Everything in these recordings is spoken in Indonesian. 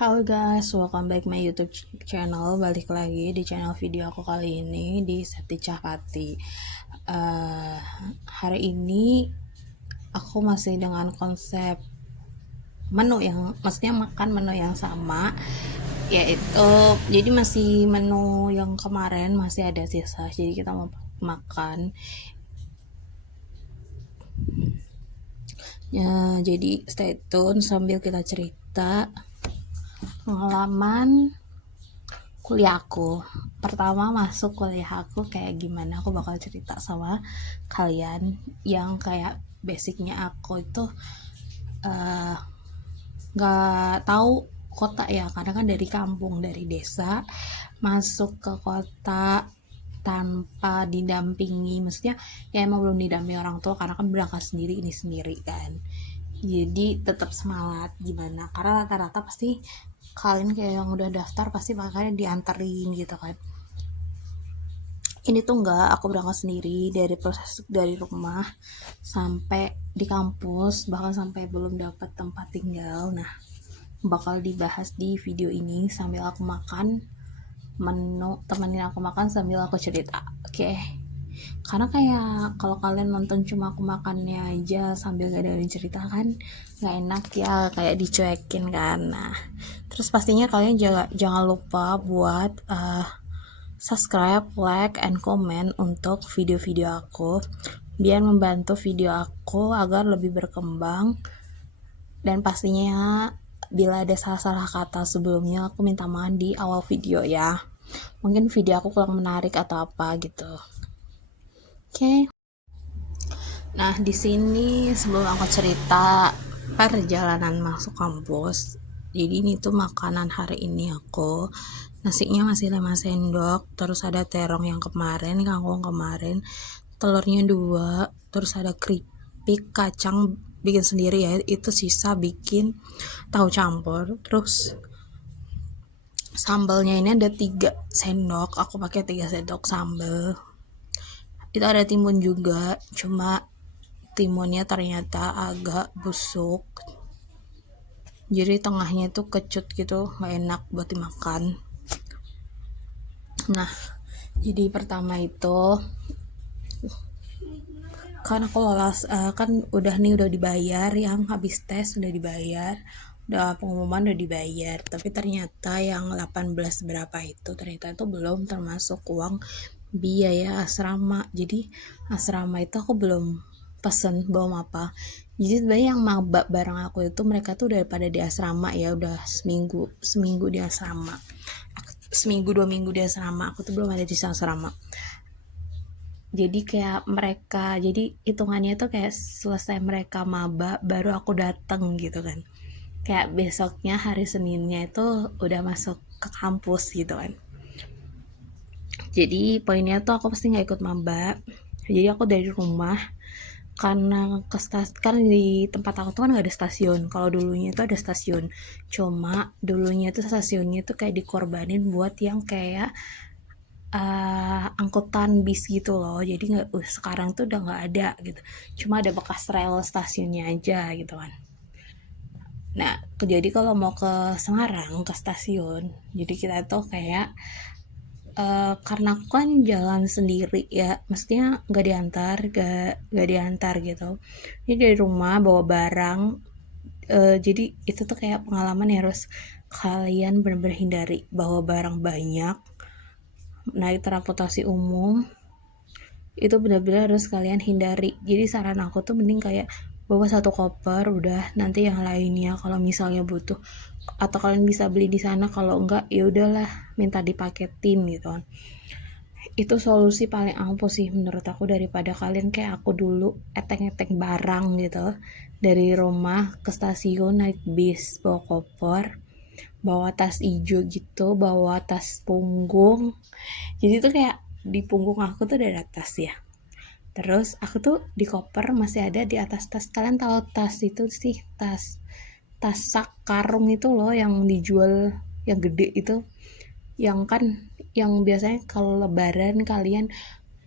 Halo guys, welcome back my YouTube channel. Balik lagi di channel video aku kali ini di Septi Cahpati. Hari ini aku masih dengan konsep menu yang, maksudnya makan menu yang sama, yaitu jadi masih menu yang kemarin masih ada sisa. Jadi kita mau makan. Ya, jadi stay tune sambil kita cerita pengalaman kuliah aku. Pertama masuk kuliah aku kayak gimana, aku bakal cerita sama kalian yang kayak basicnya aku itu nggak tahu kota ya, karena kan dari kampung, dari desa masuk ke kota tanpa didampingi, maksudnya ya emang belum didampingi orang tua karena kan berangkat sendiri, ini sendiri kan. Jadi tetap semangat gimana, karena rata-rata pasti kalian kayak yang udah daftar pasti makanya dianterin gitu kan. Ini tuh enggak, aku berangkat sendiri dari proses dari rumah sampai di kampus, bahkan sampai belum dapat tempat tinggal. Nah, bakal dibahas di video ini sambil aku makan menu, temenin aku makan sambil aku cerita. Oke. Karena kayak kalau kalian nonton cuma aku makannya aja sambil gak ada yang cerita kan nggak enak ya, kayak dicuekin kan. Nah, terus pastinya kalian jangan lupa buat subscribe, like, and comment untuk video-video aku biar membantu video aku agar lebih berkembang. Dan pastinya bila ada salah-salah kata sebelumnya aku minta maaf di awal video ya, mungkin video aku kurang menarik atau apa gitu. Oke. Nah, di sini sebelum aku cerita perjalanan masuk kampus, jadi ini tuh makanan hari ini aku. Nasinya masih 5 sendok, terus ada terong yang kemarin, kangkung kemarin, telurnya 2, terus ada keripik kacang bikin sendiri ya, itu sisa bikin tahu campur. Terus sambalnya ini ada 3 sendok, aku pakai 3 sendok sambal. Itu ada timun juga, cuma timunnya ternyata agak busuk, jadi tengahnya tuh kecut gitu, gak enak buat dimakan. Nah, jadi pertama itu kan aku lolos, kan udah dibayar, yang habis tes udah dibayar, udah pengumuman udah dibayar, tapi ternyata yang 18 berapa itu ternyata itu belum termasuk uang biaya asrama. Jadi asrama itu aku belum pesen bawa apa. Jadi sebenarnya yang maba bareng aku itu mereka tuh udah pada di asrama ya, udah seminggu di asrama, seminggu 2 minggu di asrama, aku tuh belum ada di asrama. Jadi kayak mereka, jadi hitungannya tuh kayak selesai mereka maba baru aku dateng gitu kan, kayak besoknya hari Seninnya itu udah masuk ke kampus gitu kan. Jadi poinnya tuh aku pasti nggak ikut maba, jadi aku dari rumah, karena kan di tempat aku tuh kan nggak ada stasiun. Kalau dulunya itu ada stasiun, cuma dulunya itu stasiunnya tuh kayak dikorbanin buat yang kayak angkutan bis gitu loh. Jadi nggak, sekarang tuh udah nggak ada gitu, cuma ada bekas rel stasiunnya aja gitu kan. Nah, jadi kalau mau ke Semarang ke stasiun, jadi kita tuh kayak karena aku kan jalan sendiri ya, maksudnya gak diantar gitu, jadi dari rumah bawa barang. Jadi itu tuh kayak pengalaman yang harus kalian benar-benar hindari, bawa barang banyak, naik transportasi umum, itu benar-benar harus kalian hindari. Jadi saran aku tuh mending kayak bawa 1 koper udah, nanti yang lainnya kalau misalnya butuh atau kalian bisa beli di sana, kalau enggak ya udahlah minta dipaketin gitu kan. Itu solusi paling ampuh sih menurut aku, daripada kalian kayak aku dulu eteng-eteng barang gitu dari rumah ke stasiun naik bis bawa koper, bawa tas hijau gitu, bawa tas punggung. Jadi tuh kayak di punggung aku tuh ada tas ya, terus aku tuh di koper masih ada di atas tas. Kalian tahu tas itu sih, tas sak karung itu loh yang dijual, yang gede itu, yang kan yang biasanya kalau lebaran kalian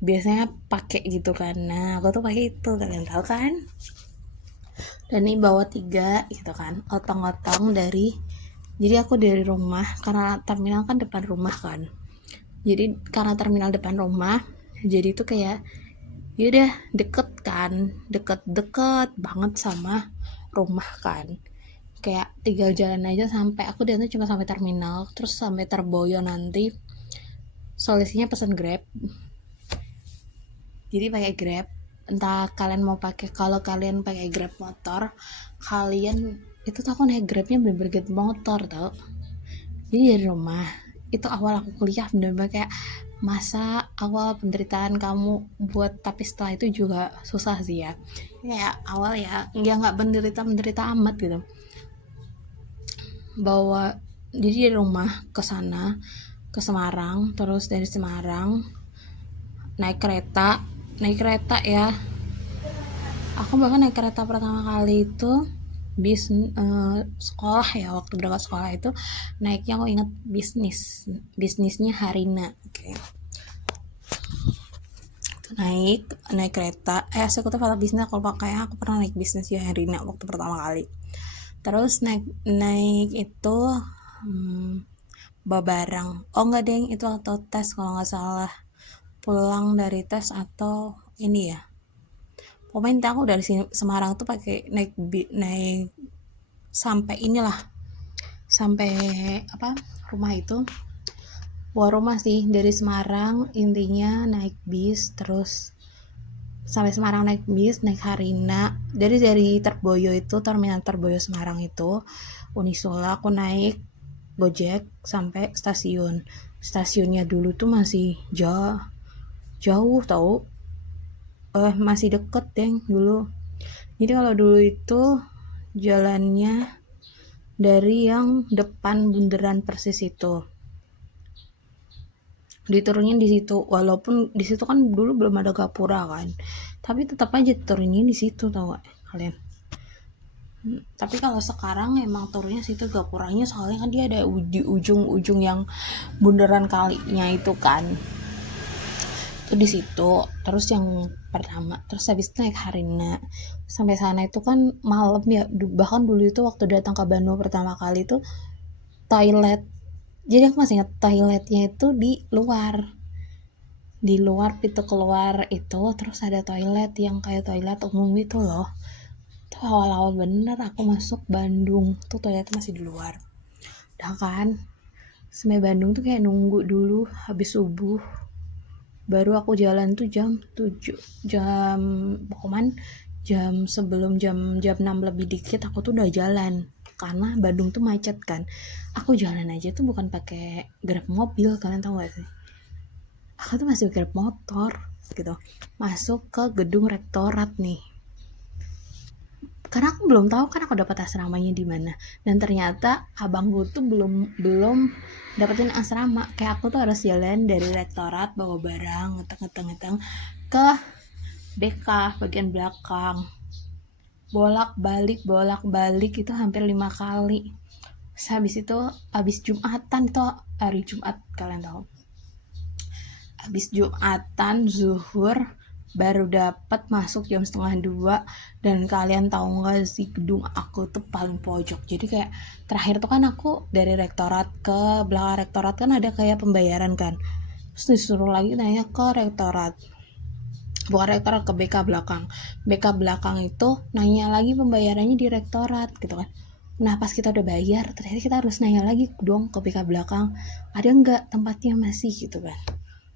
biasanya pakai gitu kan. Nah, aku tuh pakai itu, kalian tahu kan. Dan ini bawa 3 gitu kan, otong-otong dari Jadi aku dari rumah, karena terminal kan depan rumah kan, jadi karena terminal depan rumah, jadi itu kayak ya udah deket kan, deket banget sama rumah kan, kayak tinggal jalan aja sampai, aku datang cuma sampai terminal, terus sampai Terboyo nanti solusinya pesan Grab. Jadi pakai Grab, entah kalian mau pakai, kalau kalian pakai Grab motor, kalian itu tuh aku naik Grabnya bener-bener Grab motor tau. Jadi dari rumah, itu awal aku kuliah bener-bener kayak masa awal penderitaan kamu buat, tapi setelah itu juga susah sih ya, kayak awal ya nggak menderita amat gitu, bawa, jadi dari rumah ke sana, ke Semarang, terus dari Semarang naik kereta ya. Aku bahkan naik kereta pertama kali itu sekolah ya, waktu berangkat sekolah itu naiknya, aku inget bisnisnya Harina. Oke. Naik kereta, aku tuh fakta bisnis, kalau pakai aku pernah naik bisnisnya Harina waktu pertama kali. Terus naik itu bawa barang, oh enggak deng, itu waktu tes kalau nggak salah, pulang dari tes atau ini ya, pokoknya aku dari sini Semarang tuh pakai naik sampai inilah, sampai apa, rumah itu, rumah sih, dari Semarang intinya naik bis, terus sampai Semarang naik bis, naik Harina, dari Terboyo itu, terminal Terboyo Semarang itu Unisula, aku naik Gojek sampai stasiunnya dulu tuh masih jauh tau, masih deket deng dulu. Jadi kalau dulu itu jalannya dari yang depan bundaran Persis itu diturunin di situ, walaupun di situ kan dulu belum ada gapura kan, tapi tetap aja turunin di situ, tau gak kalian. Tapi kalau sekarang emang turunnya situ gapuranya, soalnya kan dia ada di ujung yang bundaran kalinya itu kan, itu di situ. Terus yang pertama, terus habis itu naik Harina sampai sana itu kan malam ya, bahkan dulu itu waktu datang ke Bandung pertama kali itu toilet, jadi aku masih ingat toiletnya itu di luar pintu keluar itu, terus ada toilet yang kayak toilet umum itu loh. Itu awal-awal bener aku masuk Bandung tuh toiletnya masih di luar. Udah kan sampai Bandung tuh kayak nunggu dulu habis subuh, baru aku jalan tuh jam 7, pokoknya jam sebelum jam 6 lebih dikit aku tuh udah jalan, karena Bandung tuh macet kan. Aku jalan aja tuh bukan pakai Grab mobil, kalian tahu gak sih, aku tuh masih Grab motor gitu, masuk ke gedung rektorat nih, karena aku belum tahu kan aku dapat asramanya di mana, dan ternyata abangku tuh belum dapetin asrama, kayak aku tuh harus jalan dari rektorat bawa barang ngeteng ke BK bagian belakang, bolak balik itu hampir 5 kali. Habis itu habis Jumatan, itu hari Jumat, kalian tahu, habis Jumatan zuhur baru dapat masuk jam 1:30. Dan kalian tahu nggak sih, gedung aku tuh paling pojok, jadi kayak terakhir tuh kan aku dari rektorat ke belakang rektorat kan ada kayak pembayaran kan, terus disuruh lagi nanya ke rektorat, bukan rektorat, ke BK belakang itu nanya lagi pembayarannya di rektorat gitu kan. Nah pas kita udah bayar, ternyata kita harus nanya lagi dong ke BK belakang, ada nggak tempatnya masih gitu kan.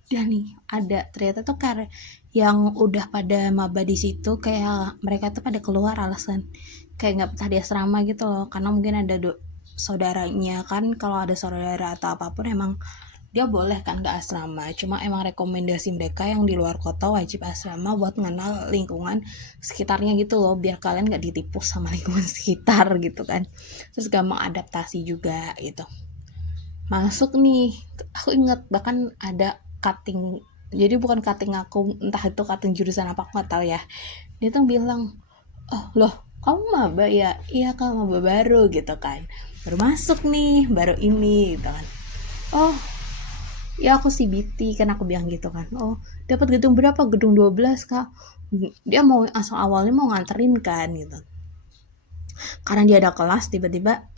Dan nih ada, ternyata tuh karena yang udah pada maba di situ, kayak mereka tuh pada keluar alasan kayak nggak betah di asrama gitu loh, karena mungkin ada saudaranya kan, kalau ada saudara atau apapun emang dia boleh kan ke asrama, cuma emang rekomendasi mereka yang di luar kota wajib asrama buat mengenal lingkungan sekitarnya gitu loh, biar kalian nggak ditipu sama lingkungan sekitar gitu kan, terus gampang adaptasi juga gitu. Masuk nih, aku inget bahkan ada cutting, jadi bukan cutting aku, entah itu cutting jurusan apa aku nggak tahu ya, dia tuh bilang, oh loh kamu maba ya, iya kamu maba baru gitu kan, baru masuk nih, baru ini gitu kan, oh ya aku CBT kan, aku bilang gitu kan, oh dapat gedung berapa, gedung 12 kak, dia mau asal awalnya mau nganterin kan gitu, karena dia ada kelas tiba-tiba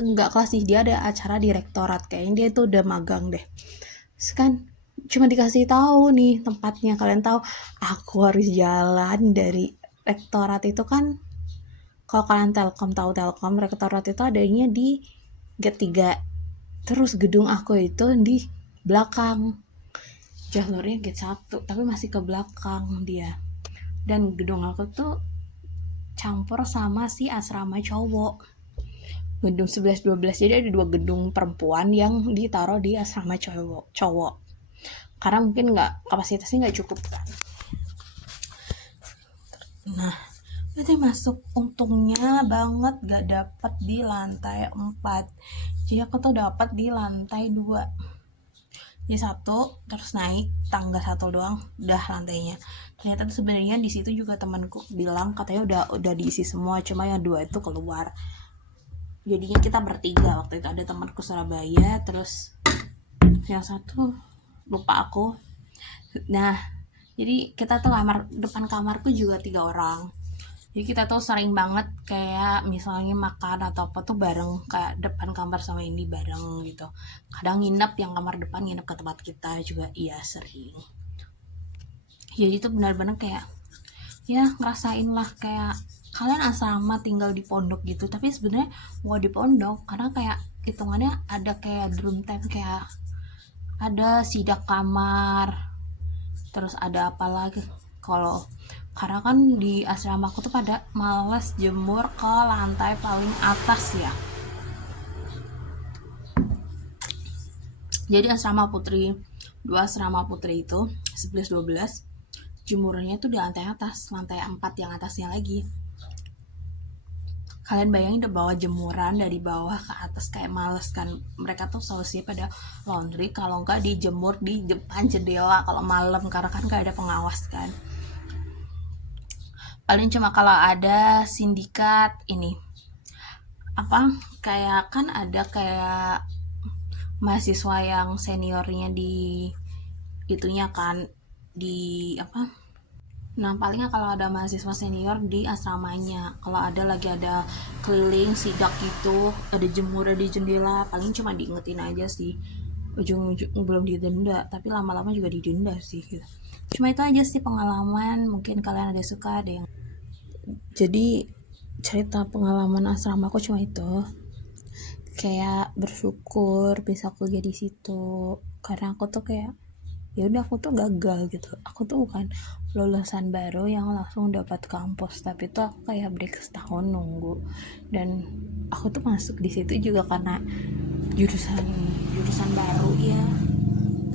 enggak kelas sih, dia ada acara di rektorat, kayaknya dia tuh udah magang deh. Terus kan cuma dikasih tahu nih tempatnya, kalian tahu aku harus jalan dari rektorat itu kan, kalau kalian tahu Telkom, rektorat itu adanya di gate 3, terus gedung aku itu di belakang, jalurnya gate 1 tapi masih ke belakang dia, dan gedung aku tuh campur sama si asrama cowok, gedung 11-12, jadi ada 2 gedung perempuan yang ditaruh di asrama cowok karena mungkin nggak, kapasitasnya nggak cukup kan. Nah itu masuk, untungnya banget gak dapet di lantai 4, jadi aku tuh dapet di lantai 2, jadi 1 terus naik tangga 1 doang udah lantainya. Ternyata tuh sebenarnya di situ juga temanku bilang katanya udah diisi semua, cuma yang 2 itu keluar, jadinya kita bertiga waktu itu, ada temanku Surabaya, terus yang 1 lupa aku. Nah jadi kita tuh depan kamarku juga 3 orang, jadi kita tuh sering banget kayak misalnya makan atau apa tuh bareng, kayak depan kamar sama ini bareng gitu, kadang nginep yang kamar depan, nginep ke tempat kita juga, iya sering. Jadi tuh benar-benar kayak ya ngerasain lah kayak kalian asrama tinggal di pondok gitu, tapi sebenarnya mau di pondok karena kayak hitungannya ada kayak room time, kayak ada sidak kamar, terus ada apa lagi, kalau karena kan di asrama aku tuh pada males jemur ke lantai paling atas ya, jadi asrama putri, 2 asrama putri itu 11-12 jemurnya tuh di lantai atas, lantai 4 yang atasnya lagi. Kalian bayangin udah bawa jemuran dari bawah ke atas, kayak males kan, mereka tuh solusinya pada laundry, kalau enggak dijemur di depan jendela kalau malam, karena kan gak ada pengawas kan. Paling cuma kalau ada sindikat ini apa, kayak kan ada kayak mahasiswa yang seniornya di itunya kan, di apa, nah palingnya kalau ada mahasiswa senior di asramanya, kalau ada keliling sidak gitu, ada jemur di jendela, paling cuma diingetin aja sih, ujung-ujung belum didenda, tapi lama-lama juga didenda sih gitu. Cuma itu aja sih pengalaman, mungkin kalian ada suka, ada yang, jadi cerita pengalaman asrama aku cuma itu, kayak bersyukur bisa kuliah di situ, karena aku tuh kayak ya udah, aku tuh gagal gitu, aku tuh bukan lulusan baru yang langsung dapat kampus, tapi tuh aku kayak break setahun nunggu, dan aku tuh masuk di situ juga karena jurusan jurusan baru ya.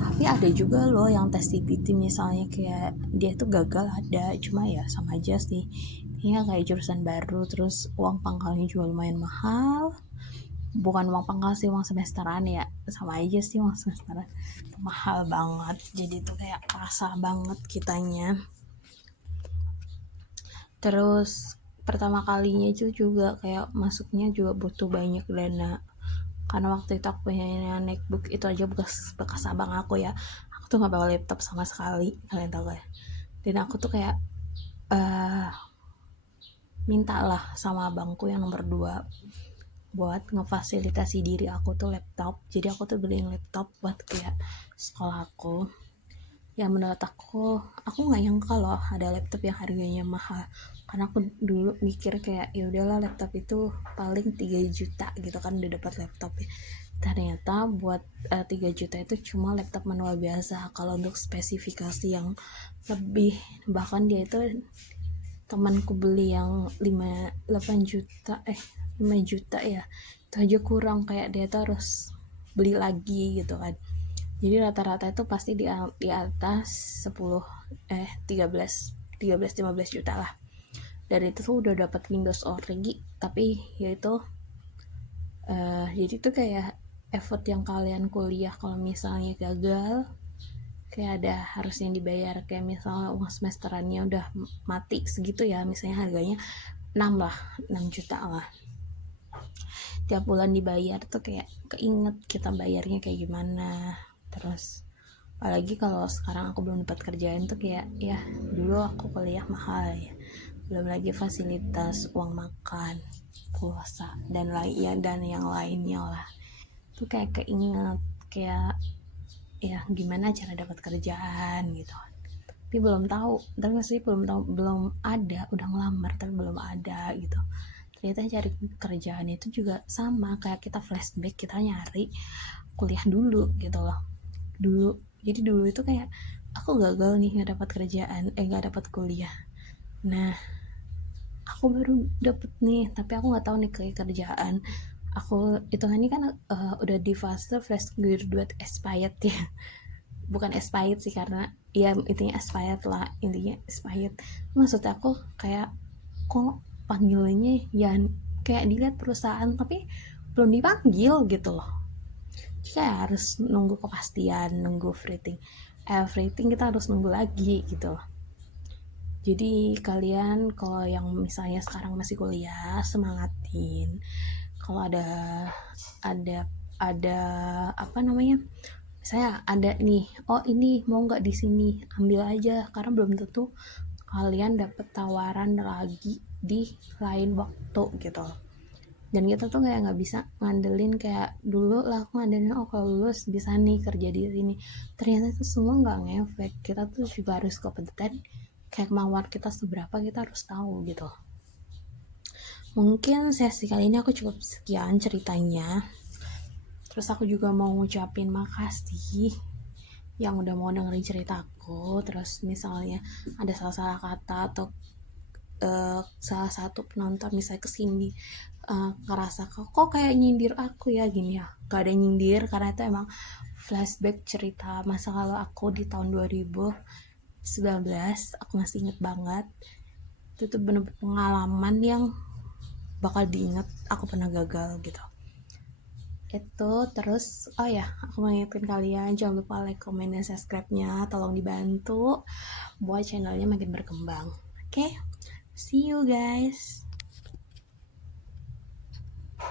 Tapi ada juga loh yang tes CPT misalnya, kayak dia tuh gagal, ada, cuma ya sama aja sih, ya kayak jurusan baru, terus uang pangkalnya juga lumayan mahal, bukan uang pangkal sih, uang semesteran ya, sama aja sih, uang semesteran mahal banget, jadi tuh kayak kerasa banget kitanya. Terus pertama kalinya itu juga kayak masuknya juga butuh banyak dana, karena waktu itu aku punya netbook itu aja bekas abang aku ya, aku tuh nggak bawa laptop sama sekali, kalian tahu gak, dan aku tuh kayak minta lah sama abangku yang nomor 2 buat ngefasilitasi diri aku tuh laptop, jadi aku tuh beliin laptop buat kayak sekolah aku. Ya menurut aku nggak nyangka loh ada laptop yang harganya mahal, karena aku dulu mikir kayak ya udahlah laptop itu paling 3 juta gitu kan udah dapat laptop ya. Ternyata buat 3 juta itu cuma laptop manual biasa, kalau untuk spesifikasi yang lebih, bahkan dia itu temanku beli yang 8 juta 5 juta ya, itu aja kurang, kayak dia tuh harus beli lagi gitu kan. Jadi rata-rata itu pasti di atas 10 13 15 juta lah. Dari itu tuh udah dapat Windows Origi, tapi yaitu jadi tuh kayak effort yang kalian kuliah kalau misalnya gagal, kayak ada harus yang dibayar, kayak misalnya uang semesterannya udah mati segitu ya, misalnya harganya 6 lah, 6 juta lah, tiap bulan dibayar tuh kayak keinget kita bayarnya kayak gimana. Terus apalagi kalau sekarang aku belum dapat kerjaan tuh kayak ya dulu aku kuliah mahal ya, belum lagi fasilitas uang makan, pulsa, dan yang lainnya lah. Itu kayak keinget kayak ya gimana cara dapat kerjaan gitu, tapi belum tahu, tapi masih belum ada, udah ngelamar tapi belum ada gitu. Ternyata cari kerjaan itu juga sama kayak kita flashback, kita nyari kuliah dulu gitu loh. Jadi dulu itu kayak aku gagal nih nggak dapat kerjaan, nggak dapat kuliah. Nah, aku baru dapet nih, tapi aku nggak tahu nih kayak kerjaan. Aku itu ini kan udah di fase fresh graduate expired ya. Bukan expired sih, karena ya intinya expired lah, intinya expired. Maksud aku kayak kok panggilannya ya kayak dilihat perusahaan tapi belum dipanggil gitu loh. Jadi kayak harus nunggu kepastian, nunggu everything kita harus nunggu lagi gitu loh. Jadi kalian kalau yang misalnya sekarang masih kuliah, semangatin. Kalau ada ada apa namanya, misalnya ada nih, oh ini mau nggak di sini, ambil aja, karena belum tentu kalian dapet tawaran lagi di lain waktu gitu. Dan kita tuh kayak nggak bisa ngandelin kayak dulu lah, aku ngandelin oh kalau lulus bisa nih kerja di sini. Ternyata itu semua nggak ngefek. Kita tuh juga harus kompeten, kayak kemauan kita seberapa kita harus tahu gitu. Mungkin sesi kali ini aku cukup sekian ceritanya. Terus aku juga mau ngucapin makasih yang udah mau dengerin ceritaku. Terus misalnya ada salah-salah kata atau salah satu penonton misalnya kesini ngerasa kok kayak nyindir aku ya gini ya, gak ada nyindir, karena itu emang flashback cerita masa lalu aku di tahun 2019. Aku masih inget banget, itu tuh bener pengalaman yang bakal diinget aku pernah gagal gitu. Itu terus oh ya, aku mau ngingetin kalian jangan lupa like, comment, dan subscribe-nya, tolong dibantu buat channelnya makin berkembang. Oke, see you guys.